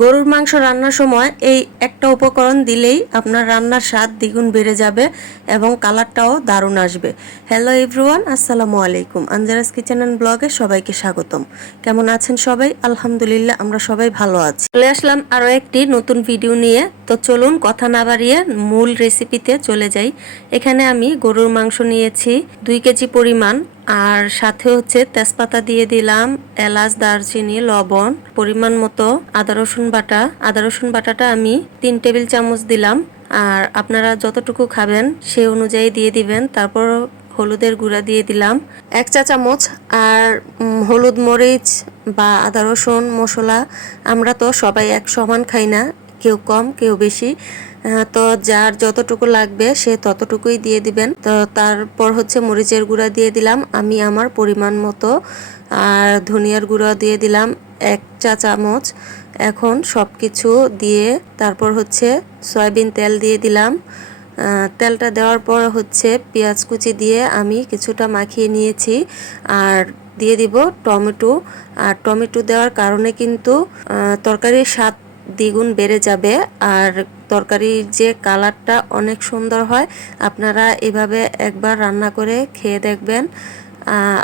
গরুর মাংস রান্নার সময় এই একটা উপকরণ দিলেই আপনার রান্নার স্বাদ দ্বিগুণ বেড়ে যাবে এবং কালারটাও দারুণ আসবে। হ্যালো এভরিওয়ান, আসসালামু আলাইকুম। আঞ্জারাস কিচেন অ্যান্ড ব্লগে সবাইকে স্বাগতম। কেমন আছেন সবাই? আলহামদুলিল্লাহ, আমরা সবাই ভালো আছি। চলে আসলাম আরও একটি নতুন ভিডিও নিয়ে। তো চলুন কথা না বাড়িয়ে মূল রেসিপিতে চলে যাই। এখানে আমি গরুর মাংস নিয়েছি 2 কেজি পরিমাণ, আর সাথে হচ্ছে তেজপাতা দিয়ে দিলাম, এলাচ, দারচিনি, লবণ, পরিমাণ মতো আদা রসুন বাটাটা আমি 3 টেবিল চামচ দিলাম। আর আপনারা যতটুকু খাবেন সেই অনুযায়ী দিয়ে দিবেন। তারপর হলুদের গুঁড়া দিয়ে দিলাম 1 চা চামচ। আর হলুদ, মরিচ বা আদা রসুন মশলা আমরা তো সবাই এক সমান খাই না, কেউ কম কেউ বেশি, তো যার যতটুকু লাগবে সে ততটুকুই দিয়ে দিবেন। তো তারপর হচ্ছে মরিচের গুঁড়া দিয়ে দিলাম আমি আমার পরিমাণ মতো, আর ধনিয়ার গুঁড়া দিয়ে দিলাম 1 চা চামচ। এখন সব কিছু দিয়ে তারপর হচ্ছে সয়াবিন তেল দিয়ে দিলাম। তেলটা দেওয়ার পর হচ্ছে পেঁয়াজ কুচি দিয়ে আমি কিছুটা মাখিয়ে নিয়েছি। আর দিয়ে দিব টমেটো। আর টমেটো দেওয়ার কারণে কিন্তু তরকারির স্বাদ দ্বিগুণ বেড়ে যাবে, আর তরকারির যে কালারটা অনেক সুন্দর হয়। আপনারা এভাবে একবার রান্না করে খেয়ে দেখবেন,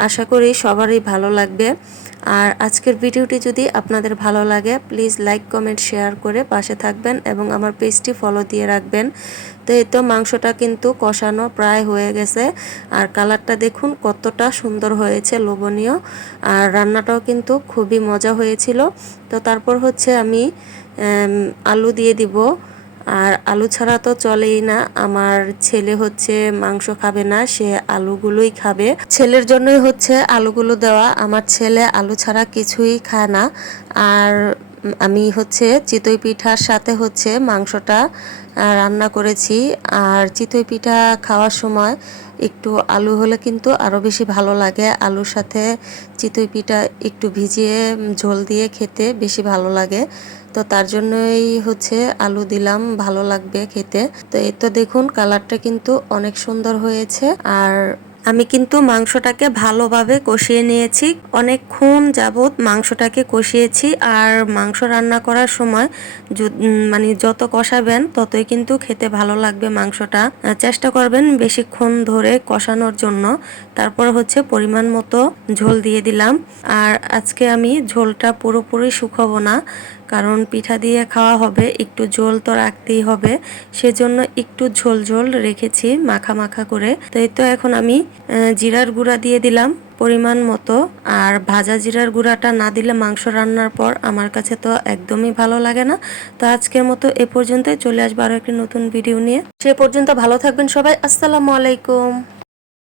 আশা করি সবারই ভালো লাগবে। আর আজকের ভিডিওটি যদি আপনাদের ভালো লাগে প্লিজ লাইক, কমেন্ট, শেয়ার করে পাশে থাকবেন এবং আমার পেজটি ফলো দিয়ে রাখবেন। তো এই তো মাংসটা কিন্তু কষানো প্রায় হয়ে গেছে, আর কালারটা দেখুন কতটা সুন্দর হয়েছে, লোভনীয়। আর রান্নাটাও কিন্তু খুবই মজা হয়েছিল। তো তারপর হচ্ছে আমি আলু দিয়ে দিব। আর আলু ছাড়া তো চলেই না, আমার ছেলে হচ্ছে মাংস খাবে না, সে আলুগুলোই খাবে। ছেলের জন্যই হচ্ছে আলুগুলো দেওয়া, আমার ছেলে আলু ছাড়া কিছুই খায় না। আর আমি হচ্ছে চিতই পিঠার সাথে হচ্ছে মাংসটা রান্না করেছি। আর চিতই পিঠা খাওয়ার সময় একটু আলু হলে কিন্তু আরও বেশি ভালো লাগে। আলুর সাথে চিতই পিঠা একটু ভিজিয়ে ঝোল দিয়ে খেতে বেশি ভালো লাগে, তো তার জন্যই হচ্ছে আলু দিলাম, ভালো লাগবে খেতে। তো এই তো দেখুন কালারটা কিন্তু অনেক সুন্দর হয়েছে। আর আমি কিন্তু মাংসটাকে ভালোভাবে কষিয়ে নিয়েছি, অনেকক্ষণ যাবত মাংসটাকে কষিয়েছি। আর মাংস রান্না করার সময় মানে যত কষাবেন ততই কিন্তু খেতে ভালো লাগবে মাংসটা। চেষ্টা করবেন বেশিক্ষণ ধরে কষানোর জন্য। তারপর হচ্ছে পরিমাণ মতো ঝোল দিয়ে দিলাম। আর আজকে আমি ঝোলটা পুরোপুরি শুকাবো না, কারণ পিঠা দিয়ে খাওয়া হবে, একটু ঝোল তো রাখতেই হবে, সেজন্য একটু ঝোল ঝোল রেখেছি মাখা মাখা করে। তো এই তো এখন আমি জিরার গুঁড়া দিয়ে দিলাম পরিমাণ মতো। আর ভাজা জিরার গুঁড়াটা না দিলে মাংস রান্নার পর আমার কাছে তো একদমই ভালো লাগে না। তো আজকের মতো এ পর্যন্তই, চলে আসবো আরও একটি নতুন ভিডিও নিয়ে। সে পর্যন্ত ভালো থাকবেন সবাই। আসসালামু আলাইকুম।